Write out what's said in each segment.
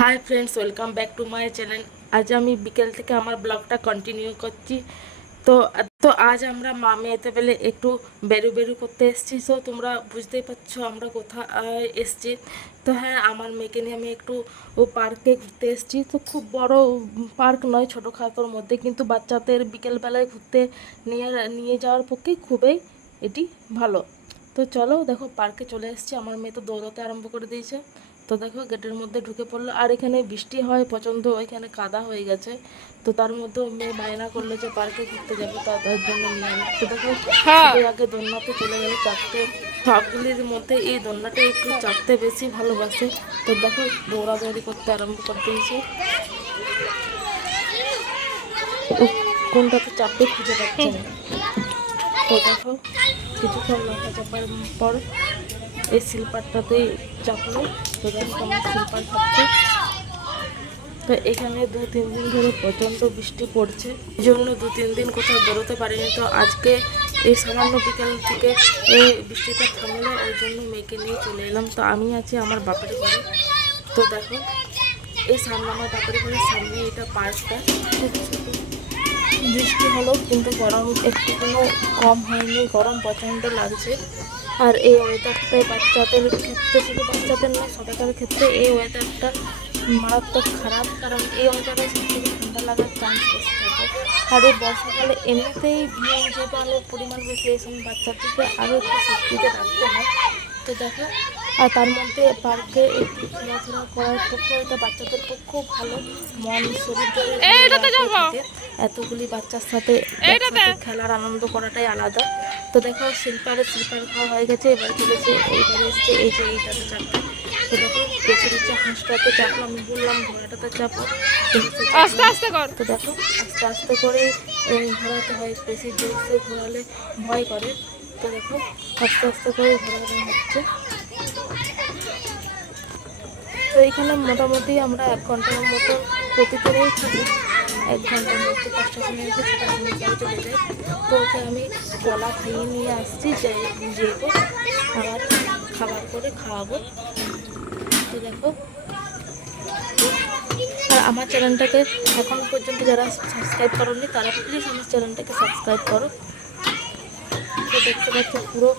Hi friends welcome back to my channel আজ আমি বিকেল থেকে আমার ব্লগটা কন্টিনিউ করছি। তো তো আজ আমরা মা মেয়েতে পেলে একটু বেরু বেরু করতে এসেছি। তো তোমরা বুঝতেই পারছ আমরা কোথায় এসেছি। তো হ্যাঁ আমার মেয়েকে নিয়ে আমি একটু ও পার্কে ঘুরতে এসেছি। তো খুব বড় পার্ক নয় ছোটোখাটোর মধ্যে। কিন্তু বাচ্চাদের বিকেলবেলায় ঘুরতে নিয়ে নিয়ে যাওয়ার পক্ষে খুবই এটি ভালো। তো চলো, দেখো পার্কে চলে এসেছি। আমার মেয়ে তো দৌড়াতে আরম্ভ করে দিয়েছে। তো দেখো গেটের মধ্যে ঢুকে পড়ল। আর এখানে বৃষ্টি হয় পছন্দ ওইখানে কাদা হয়ে গেছে। তো তার মধ্যেও মেয়ে বায়না করল যে পার্কে ঘুরতে যাবে তার জন্য নিয়ে আমি তো দেখো সবাই আগে দোলনাতে চলে গেলে চাপতে সবগুলির মধ্যে এই দোলনাটা একটু চাপতে বেশি ভালোবাসে। তো দেখো দৌড়াদৌড়ি করতে আরম্ভ করতে হয়েছে কোনটাতে চাপতে খুঁজে পাচ্ছে না। তো দেখো কিছুক্ষণ মাথা চাপার পর এই শিল্পারটাতেই চাপলো। তো খাচ্ছে তো এখানে দু তিন দিন ধরে প্রচণ্ড বৃষ্টি পড়ছে। এই জন্য দু তিন দিন কোথাও বেরোতে পারিনি। তো আজকে এই সামান্য বিকেল থেকে এই বৃষ্টিটা থামলো, ওই জন্য মেয়েকে নিয়ে চলে এলাম। তো আমি আছি আমার বাপের ঘরে তো দেখো, এই সামনে আমার বাপের ঘরের সামনে এটা পার্কটা। বৃষ্টি হলো কিন্তু গরম একটু কোনো কম হয়নি। গরম প্রচণ্ড লাগছে। আর এই ওয়েদারটাই বাচ্চাদের ক্ষেত্রে শুধু বাচ্চাদের নয় সবাইকার ক্ষেত্রে এই ওয়েদারটা মারাত্মক খারাপ কারণ এই ওয়েদারে সব থেকে ঠান্ডা লাগার চান্স বেশি থাকে। আর এই বর্ষাকালে এমনিতেই ভিড় জীবাণুর পরিমাণ বেশি এই সময় বাচ্চাদেরকে আরও একটু সেফটিতে রাখতে হয়। তো দেখো আর তার মধ্যে পার্কে একটু খেলাধুলা করার পক্ষে এটা বাচ্চাদের পক্ষেও ভালো। মন শরীর এতগুলি বাচ্চার সাথে খেলার আনন্দ করাটাই আলাদা। তো দেখো শিল্পারে শিল্পার খাওয়া হয়ে গেছে এবার চলেছে এইবারে এসছে এই যে এইটাতে চাপটা। তো দেখো বেছে বেছে হাঁসটাতে চাপলো আমি বললাম ঘোড়াটাতে চাপো। আস্তে আস্তে কর। তো দেখো আস্তে আস্তে করে এই ঘোরাতে হয় বেশি জোরসে ঘোরালে ভয় করে। তো দেখো আস্তে আস্তে করে ঘোরানো হচ্ছে। তো এইখানে মোটামুটি আমরা এক ঘণ্টার মতো প্রতি করেই থাকি। এক ঘণ্টার মধ্যে পাঁচটা সময় চলে যাই তো আমি কলা খাইয়ে নিয়ে আসছি যে আবার খাবার করে খাওয়াবো। তো দেখো, আর আমার চ্যানেলটাকে এখন পর্যন্ত যারা সাবস্ক্রাইব করোনি, তারা প্লিজ আমার চ্যানেলটাকে সাবস্ক্রাইব করো। তো দেখতে পাচ্ছ, পুরো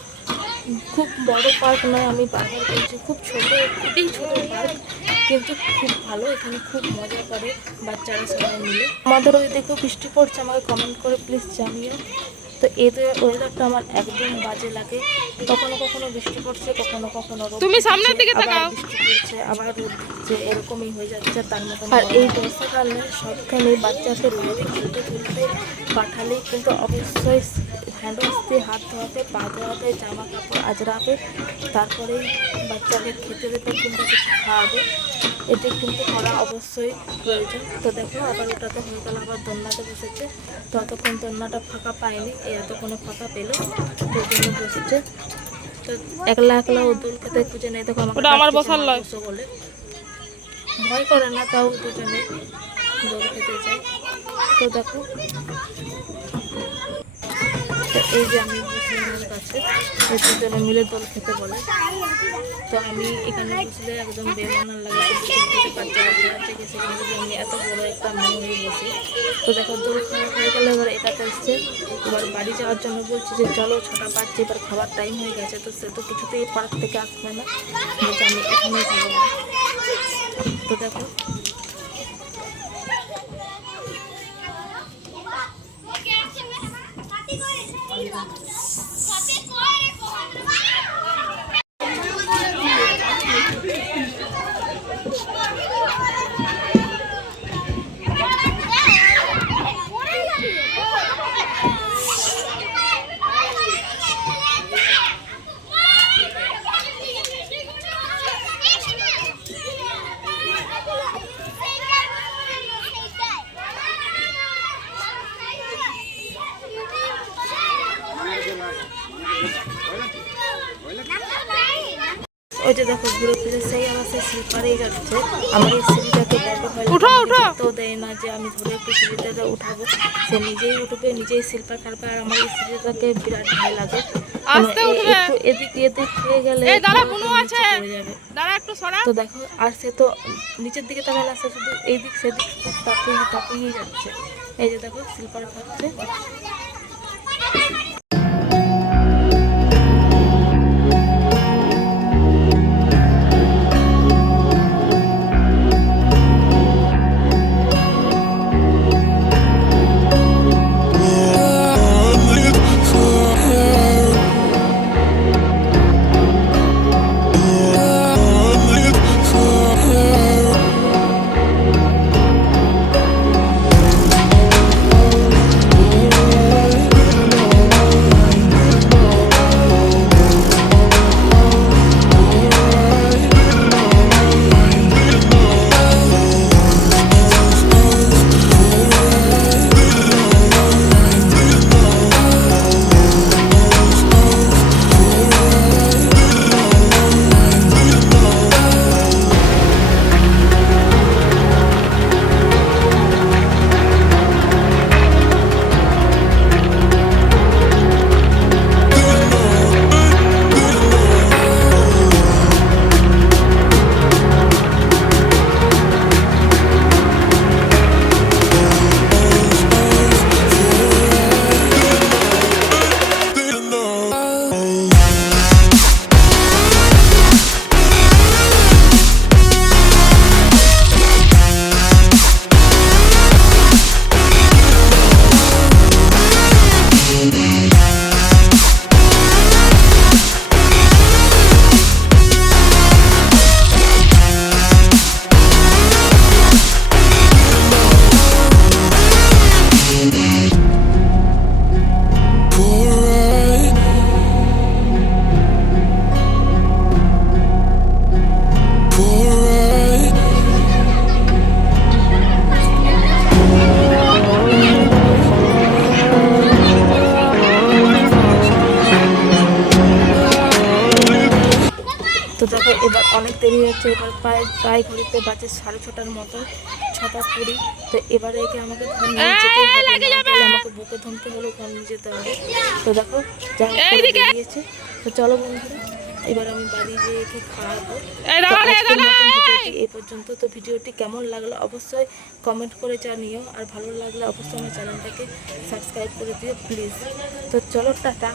খুব বড় পার্ক নয়, আমি বারবার বলছি, খুব ছোট, খুবই ছোট পার্ক কিন্তু খুব ভালো এখানে খুব মজা করে বাচ্চারা সবাই মিলে। আমাদের ওই দিকেও বৃষ্টি পড়ছে আমাকে কমেন্ট করে প্লিজ জানিও। তো এদের ওয়েদারটা আমার একদম বাজে লাগে। কখনো কখনো বৃষ্টি পড়ছে কখনো কখনো রোদ তুমি সামনের দিকে তাকাও। বৃষ্টি পড়ছে আবার রোদ দিচ্ছে এরকমই হয়ে যাচ্ছে তার মতো আর এই বর্ষাকালে সবখানে বাচ্চাকে বাইরে খেলতে খেলতে পাঠালে কিন্তু অবশ্যই হ্যান্ড দিয়ে হাত ধোয়াতে পা ধোয়াতে জামা কাপড় আজরাবে তারপরেই বাচ্চাকে খেতে দেবে কিংবা কিছু খাওয়াবে। এটি কিন্তু করা অবশ্যই প্রয়োজন। তো দেখো আবার ওটাতে হয়ে গেল আবার দোলনাতে বসেছে। ততক্ষণ দোলনাটা ফাঁকা পায়নি এতক্ষণে ফাঁকা পেল। তো জন্য বসেছে। তো একলা একলা ও দোল খেতে খুঁজে নেই দেখো ওটা আমার বসার "মা, লয়।" বলে। ভয় করে না তাও দুজনে দোল খেতে চাই তো দেখো এই যে আমি কাছে দুজনে মিলে দোল খেতে বলে। তো আমি এখানে বসলে একদম বেমানার লাগে গেছে কিন্তু আমি এত বড় একটা হয়ে বসি তো দেখো, দোল খাওয়া হয়ে গেলে এবার এটাতে এসছে, এবার বাড়ি যাওয়ার জন্য বলছি যে, চলো ছটা বাজছে, এবার খাবার টাইম হয়ে গেছে, তো সে তো কিছুতেই পার্ক থেকে আসবে না। আমি এখানেই যাব তো দেখো ওই যে দেখো ঘুরে ফিরে সেই সেই স্লিপারেই যাচ্ছে। আমার এই সিঁড়িটাকে উঠো, উঠো। তো দেয় না যে আমি ধরে একটু সিঁড়িটাকে উঠাবো। সে নিজেই উঠবে নিজেই স্লিপার কাটবে আর আমার এই সিঁড়িটাকে বিরাট ভয় লাগে। তো দেখো আর সে তো নিচের দিকে তেমন আসছে শুধু এই দিক সেদিক তাকিয়ে যাচ্ছে। এই যে দেখো শিল্পার খাচ্ছে তো দেখো এবার অনেক দেরি হচ্ছে এবার প্রায় প্রায় ঘড়িতে বাজে সাড়ে ছটার মতো ছটা কুড়ি। তো এবারে একে আমাকে ঘর নিয়ে যেতে হবে আমাকে বুকে ধমতে হলে ঘর নিয়ে যেতে হবে। তো দেখো যা বেরিয়েছে তো চলো বন্ধুরা এবার আমি বাড়ি যেয়ে একে খাওয়াবো। এই পর্যন্ত। তো ভিডিওটি কেমন লাগল অবশ্যই কমেন্ট করে জানিও। আর ভালো লাগলে অবশ্যই আমার চ্যানেলটাকে সাবস্ক্রাইব করে দিও প্লিজ তো চলো টাটা।